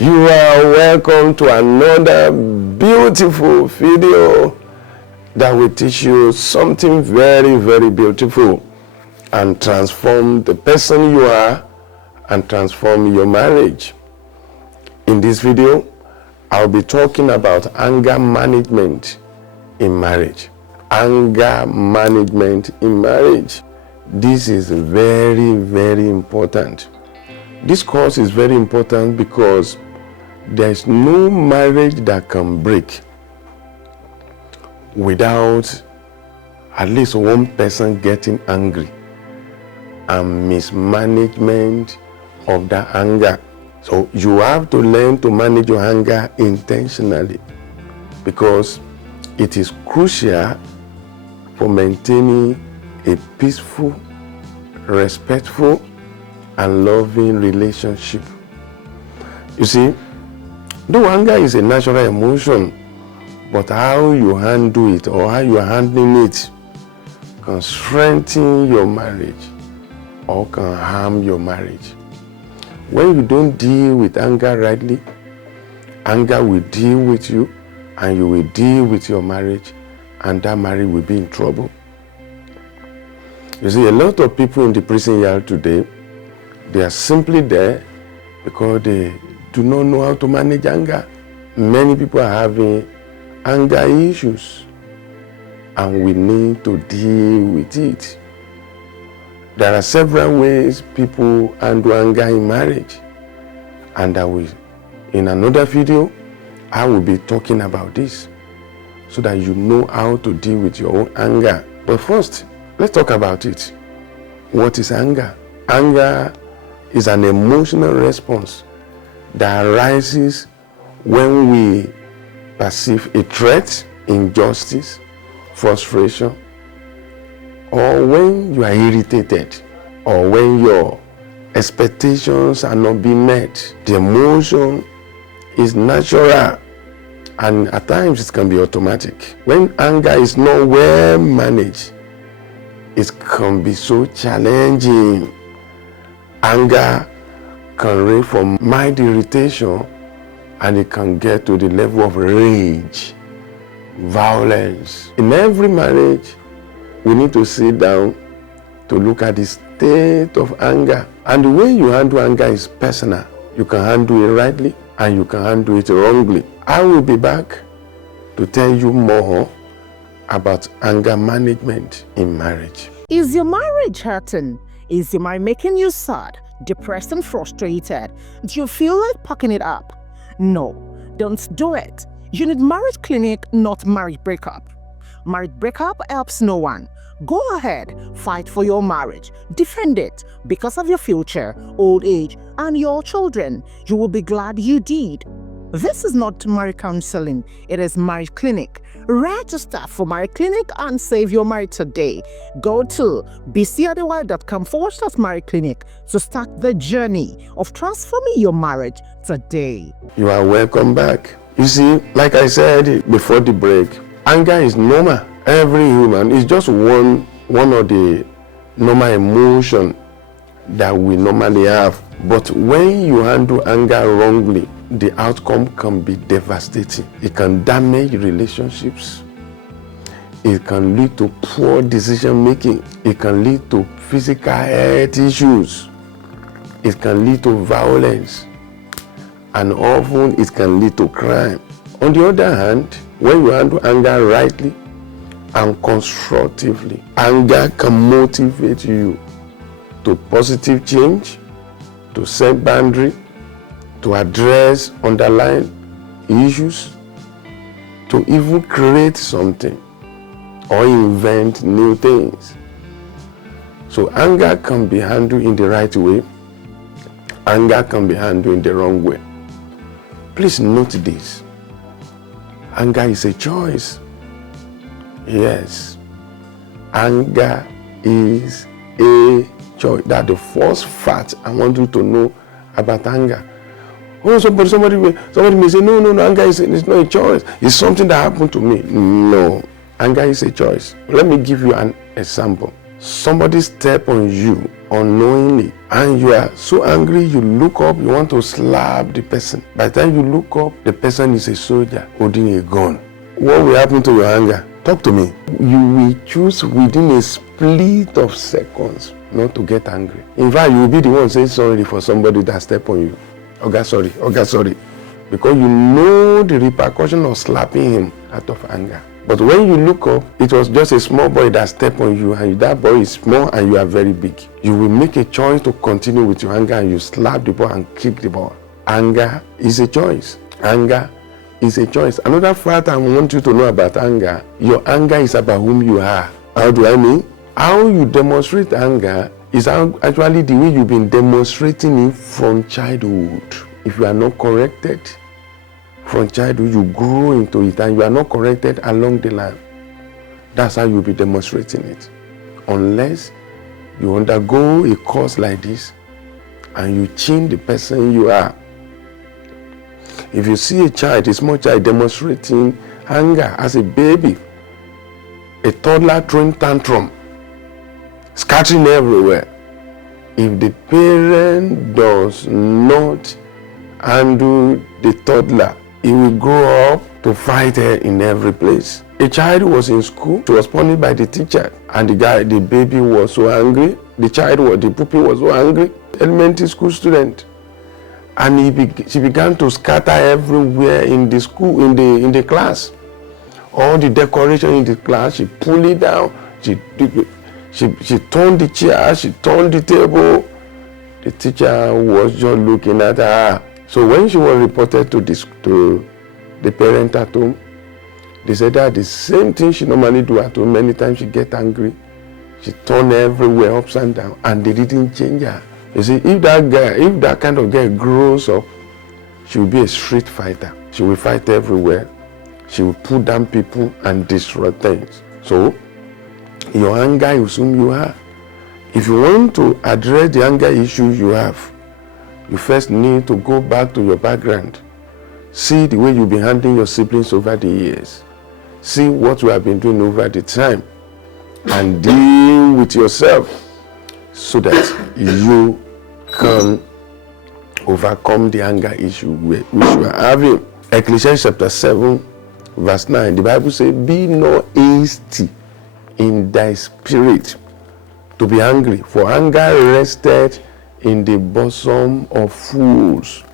You are welcome to another beautiful video that will teach you something very, very beautiful and transform the person you are and transform your marriage. In this video, I'll be talking about anger management in marriage. Anger management in marriage. This is very, very important. This course is very important because there's no marriage that can break without at least one person getting angry and mismanagement of that anger. So you have to learn to manage your anger intentionally because it is crucial for maintaining a peaceful, respectful, and loving relationship. You see, though anger is a natural emotion, but how you handle it or how you are handling it can strengthen your marriage or can harm your marriage. When you don't deal with anger rightly, anger will deal with you and you will deal with your marriage, and that marriage will be in trouble. You see, a lot of people in the prison yard today, they are simply there because they do not know how to manage anger. Many people are having anger issues and we need to deal with it. There are several ways people handle anger in marriage, and in another video, I will be talking about this so that you know how to deal with your own anger. But first, let's talk about it. What is anger? Anger is an emotional response that arises when we perceive a threat, injustice, frustration, or when you are irritated, or when your expectations are not being met. The emotion is natural and at times it can be automatic. When anger is not well managed, it can be so challenging. Anger can range from mild irritation and it can get to the level of rage, violence. In every marriage, we need to sit down to look at the state of anger. And the way you handle anger is personal. You can handle it rightly and you can handle it wrongly. I will be back to tell you more about anger management in marriage. Is your marriage hurting? Is your marriage making you sad, depressed, and frustrated? Do you feel like packing it up? No, don't do it. You need marriage clinic, not marriage breakup. Marriage breakup helps no one. Go ahead, fight for your marriage, defend it because of your future, old age, and your children. You will be glad you did. This is not marriage counseling, it is marriage clinic. Register for marriage clinic and save your marriage today. Go to bisiadewale.com/marriage clinic to start the journey of transforming your marriage today. You are welcome back. You see, like I said before the break, anger is normal. Every human is just one of the normal emotion that we normally have. But when you handle anger wrongly, the outcome can be devastating. It can damage relationships. It can lead to poor decision making. It can lead to physical health issues. It can lead to violence. And often it can lead to crime. On the other hand, when you handle anger rightly and constructively, anger can motivate you to positive change, to set boundaries, to address underlying issues, to even create something or invent new things. So anger can be handled in the right way. Anger can be handled in the wrong way. Please note this. Anger is a choice. Yes. Anger is a choice. That's the first fact I want you to know about anger. Oh, somebody may say, no, anger is not a choice. It's something that happened to me. No, anger is a choice. Let me give you an example. Somebody step on you unknowingly, and you are so angry, you look up, you want to slap the person. By the time you look up, the person is a soldier holding a gun. What will happen to your anger? Talk to me. You will choose within a split of seconds not to get angry. In fact, you will be the one saying sorry for somebody that stepped on you. Oga, sorry. Because you know the repercussion of slapping him out of anger. But when you look up, it was just a small boy that stepped on you, and that boy is small and you are very big. You will make a choice to continue with your anger, and you slap the boy and kick the ball. Anger is a choice. Anger is a choice. Another fact I want you to know about anger, your anger is about whom you are. How do I mean? How you demonstrate anger is actually the way you've been demonstrating it from childhood. If you are not corrected from childhood, you grow into it, and you are not corrected along the line. That's how you'll be demonstrating it. Unless you undergo a course like this and you change the person you are. If you see a child, a small child demonstrating anger as a baby, a toddler throwing tantrum, scattering everywhere, if the parent does not handle the toddler, he will grow up to fight her in every place. A child was in school, she was punished by the teacher, and the baby was so angry. The pupil was so angry, elementary school student, and she began to scatter everywhere in the school, in the class. All the decoration in the class, she pulled it down. She turned the chair, she turned the table. The teacher was just looking at her. So when she was reported to the parent at home, they said that the same thing she normally do at home. Many times she get angry, she turn everywhere upside down, and they didn't change her. You see, if that kind of girl grows up, she will be a street fighter. She will fight everywhere. She will put down people and destroy things. So your anger is whom you are. If you want to address the anger issues you have, you first need to go back to your background. See the way you've been handling your siblings over the years. See what you have been doing over the time. And deal with yourself so that you can overcome the anger issue which you are having. Ecclesiastes chapter 7, verse 9, the Bible says, "Be not hasty in thy spirit to be angry, for anger rested in the bosom of fools."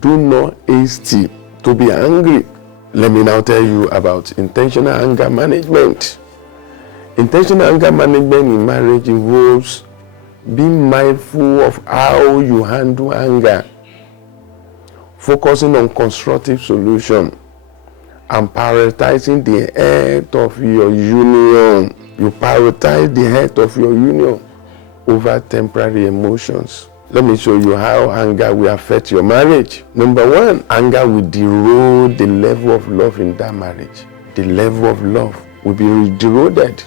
Do not hasty to be angry. Let me now tell you about intentional anger management. Intentional anger management in marriage involves being mindful of how you handle anger, focusing on constructive solution, and prioritizing the health of your union. You prioritize the health of your union over temporary emotions. Let me show you how anger will affect your marriage. Number one, anger will erode the level of love in that marriage. The level of love will be eroded.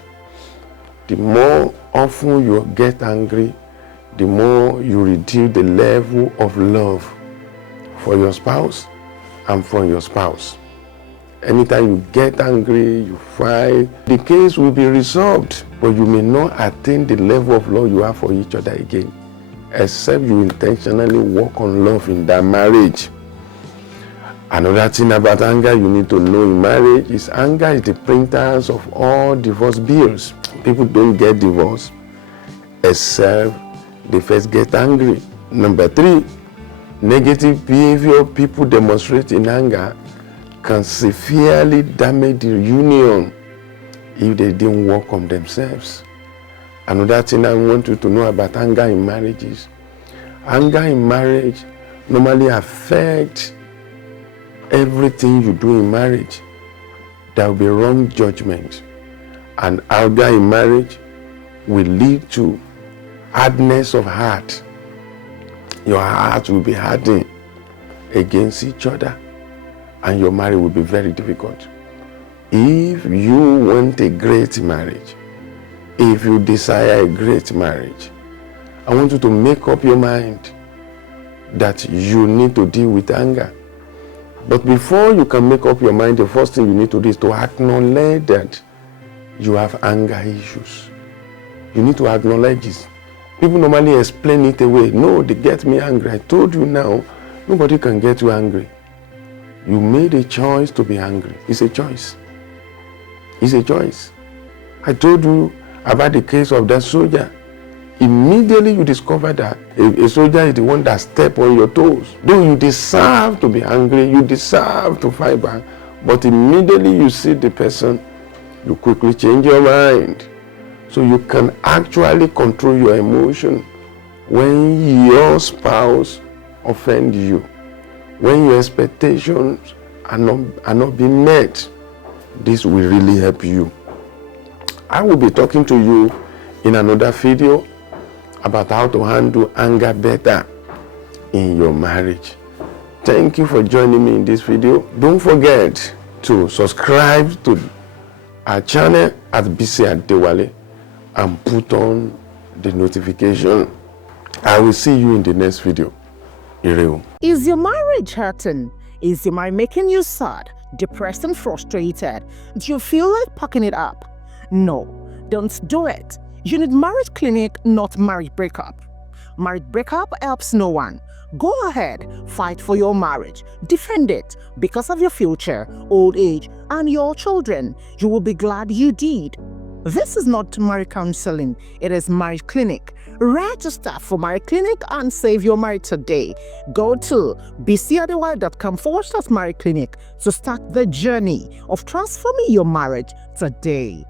The more often you get angry, the more you reduce the level of love for your spouse and for your spouse. Anytime you get angry, you fight, the case will be resolved, but you may not attain the level of love you have for each other again, except you intentionally work on love in that marriage. Another thing about anger you need to know in marriage is anger is the printers of all divorce bills. People don't get divorced except they first get angry. Number three, negative behavior people demonstrate in anger can severely damage the union if they didn't work on themselves. Another thing I want you to know about anger in marriage is anger in marriage normally affects everything you do in marriage. There will be wrong judgment, and anger in marriage will lead to hardness of heart. Your heart will be hardened against each other, and your marriage will be very difficult. If you want a great marriage, if you desire a great marriage, I want you to make up your mind that you need to deal with anger. But before you can make up your mind, the first thing you need to do is to acknowledge that you have anger issues. You need to acknowledge it. People normally explain it away. No, they get me angry. I told you now, nobody can get you angry. You made a choice to be angry. It's a choice. It's a choice. I told you about the case of that soldier. Immediately you discover that a soldier is the one that steps on your toes. Though you deserve to be angry, you deserve to fight back, but immediately you see the person, you quickly change your mind. So you can actually control your emotion when your spouse offends you, when your expectations are not being met. This will really help you. I will be talking to you in another video about how to handle anger better in your marriage. Thank you for joining me in this video. Don't forget to subscribe to our channel at Bisi Adewale and put on the notification. I will see you in the next video. Ireu. Is your marriage hurting? Is your marriage making you sad, depressed and frustrated? Do you feel like packing it up? No, don't do it. You need marriage clinic, not marriage breakup. Marriage breakup helps no one. Go ahead, fight for your marriage, defend it because of your future, old age, and your children. You will be glad you did. This is not marriage counseling, it is marriage clinic. Register for marriage clinic and save your marriage today. Go to bisiadewale.com/marriage clinic to start the journey of transforming your marriage today.